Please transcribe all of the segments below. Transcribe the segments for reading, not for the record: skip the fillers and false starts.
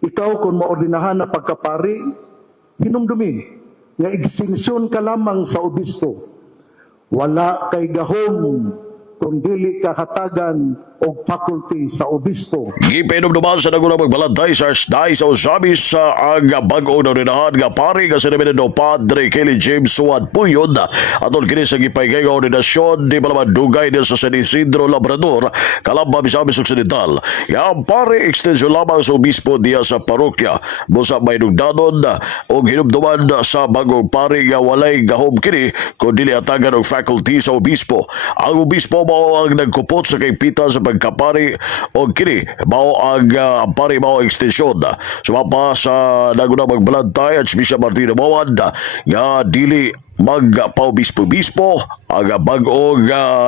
Ikaw kung maordinahan na pagkapari, hinumdumi nga ekstensyon ka lamang sa obispo. Wala kay gahom kung dili kakatagan o faculty sa obispo. Gipinom naman sa nagunang magbalantay sa Archdiocese sa Osamis sa ang bago na rinahan nga pari nga sinabihan do Padre Kelly James Suad Puyod atol kini sa gipaygay nga ordinasyon di pala madugay din sa San Isidro Labrador Calamba, Misamis Occidental. Yang pari extension lamang sa obispo diya sa parokya busa may nugdanon o hinumduman sa bagong pari nga walay gahom kini kung dili atagan og faculty sa obispo. Ang obispo mao ang nagkupot sa kaipita sa pagkapari o kini mao ang pari mao extension. Sumapa sa nagunang magbalantay at Bishop Martina Mawad nga dili magpaubispo-bispo ang bag-o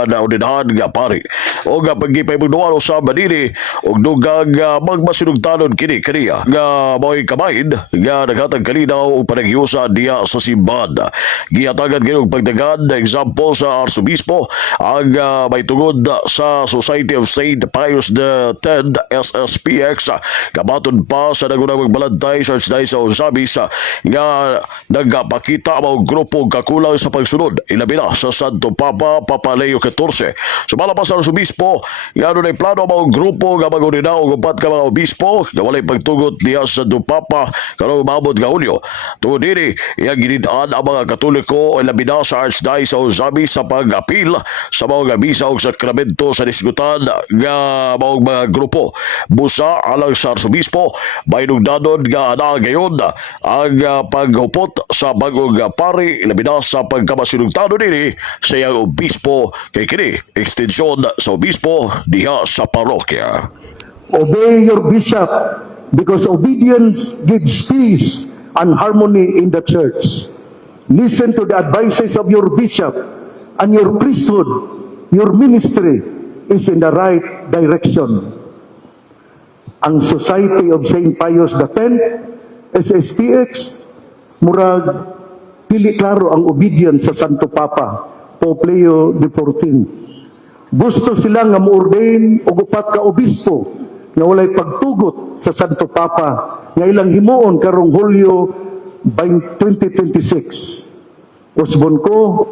naudinahan nga pari o nga pagipay magduwalo sa Manili o dugang magmasinugtanon kini kaniya nga mao'y kamahin nga naghatag kalinaw o panaghiusa diya sa simbahan. Gihatagan kinong pagdagan na example sa Arsobispo ang may tungod sa Society of St. Pius X SSPX kabaton pa sa nagunang magbalantay sa Archdiocese sa Osamis nga nagpakita ang grupo kakulang sa pagsunod ilabi na sa Santo Papa Papa Leo XIV. Sumala pa sa Arsobispo nga doon ay plano ang grupo nga mag-unina o upat ka mga obispo nga walay pagtugot diya sa Santo Papa karong maabot nga Hulyo. Tungod diri iyang ginidaan ang mga Katoliko ilabi na sa Archdiocese sa Osamis sa pag-apil sa mga misa o sakramento sa disgutan nga mga grupo. Busa alang sa Arsobispo may nugdanon nga ana gayon ang paghupot sa bagong pari ilabi na sa pagkamasinugtano nini sa iyang obispo kay kini extensyon sa obispo diha sa parokya. Obey your bishop because obedience gives peace and harmony in the church. Listen to the advices of your bishop and your priesthood. Your ministry is in the right direction. Ang Society of St. Pius X, SSPX, murag pili klaro ang obedience sa Santo Papa, Pope Leo XIV. Gusto sila nga mo-ordain og upat ka obispo nga walay pagtugot sa Santo Papa nga ilang himuon karong Hulyo 2026. Usbon ko,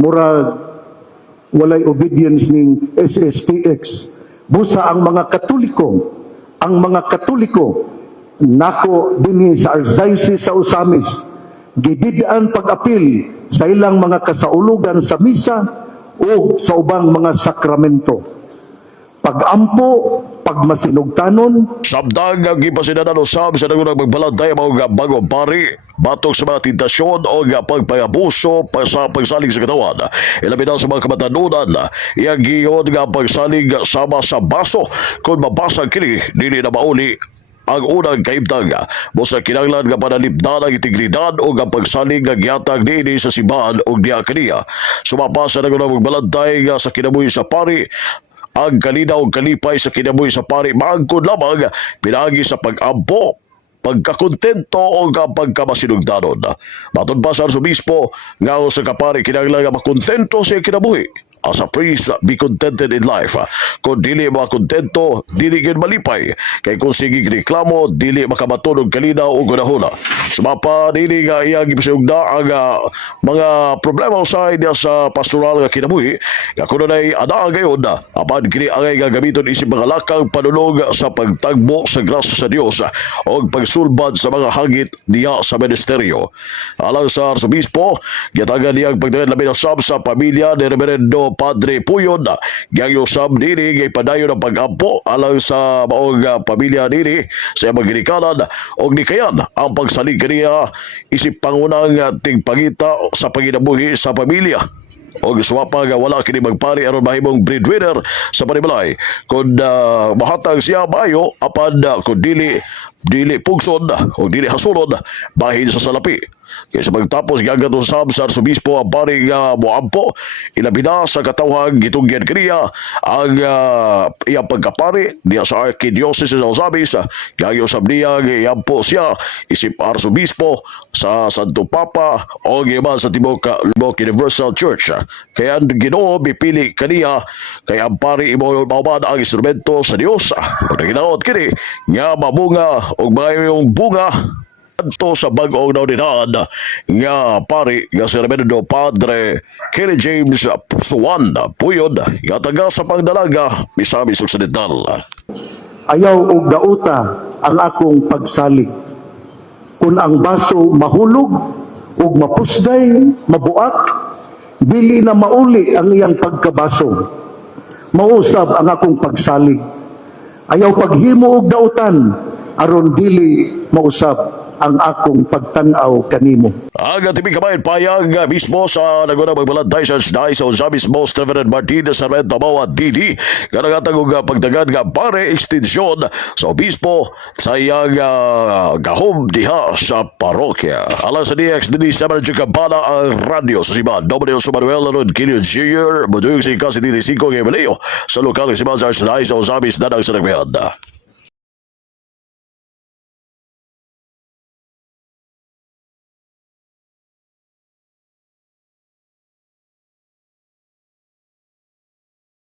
murag walay obedience ning SSPX. Busa ang mga Katoliko, nako dinhi sa Archdiocese sa Osamis, gibid-an pag-apil sa ilang mga kasaulugan sa misa o sa ubang mga sakramento. Pag-ampo, pagmasinugtanon, Sabdang ang ipasinadan usab sa nagunang magbalantay ang mga bagong pari batok sa mga tentasyon o pagpangabuso sa pagsalig sa katawan. Ilabi na sa mga kamatanunan iyang giyon nga pagsalig sama sa baso kung mabasag kini dili na mauli ang unang kaibtang mo sa kinanglan nga panalipdan ang integridad o ang pagsalig nga gihatag niini sa simbahan o diakoniya. Sumapa sa nagunang magbalantay nga sa kinabuhi sa pari ang kalinaw o kalipay sa kinabuhi sa pari maangkon lamang pinagi sa pag-ampo, pagkakontento o pagkamasinugdanon. Matod pa sa Arsobispo nga sa kapari kinanglan nga makontento sa kinabuhi. As a priest, be contented in life. Kung dili makakontento, dili gyud malipay. Kay kung sige reklamo, dili makabatunog kalinaw o gunahuna. Sumapa dili nga iyang gipasigugda ang mga problema usay diya sa pastoral nga kinabuhi. Nga kuno nay ana gayon apan kini angay gagamiton isip mga lakang panunog sa pagtagbo sa grasya sa Dios o pagsulbad sa mga hagit diya sa ministeryo. Alang sa Arsobispo, gitagan niyang pagdagan labi ng sab sa pamilya ni Reverendo Padre Puyod, gayong usab diri gay padayon ang pag-ampo alang sa maong pamilya diri sa magirikanan og nikayan ang pagsalig kaniya isip pangunang tingpangita sa paginabuhi sa pamilya. O suwapa nga wala kini magpari aron mahimong breadwinner sa panimalay kung mahatag siya maayo apan kung dili pugsod o dili hasulod bahin sa salapi. Kaysa pagtapos gagatusab sa Arsobispo ang paring Moampo, ilabi na sa katawhang gitungyan kaniya ang iyang pagkapari diya sa Archdiocese of Ozamis. Gagayusab niya iyang po siya isip Arsobispo sa Santo Papa o giman sa Timok Universal Church. Kaya ang Ginoo bipili kaniya kaya ang pari imo mauman ang instrumento sa Dios. Kung naginaot kini nga mamunga og mayong bunga adto sa bag-ong naunidad nga pari nga si Reverendo Padre Kelly James Suwan Puyod nga taga sa Pagdalaga, Misamis Occidental. Ayaw og dauta ang akong pagsalig. Kung ang baso mahulog ug mapusday, mabuak, dili na mauli ang iyang pagkabaso. Mausab ang akong pagsalig. Ayaw paghimo og dautan aron dili mausab ang akong pagtanaw kanimo. Ang atibig kabayan payag mismo sa nagunang magbalad sa Ozamis Most Reverend Martinez Sarmiento Mawat Didi kanagatang og pagdagad nga pare extension sa obispo sa iyang gahom diha sa parokya. Alas sa DX din sa Medyo Kabala ang radyo sa Siman W. Manuel Rod Kilio Jr. Muduyog sa Kasi 35 ng Emeleo sa lokal ng Siman sa Ozamis na nang sa nagmayad.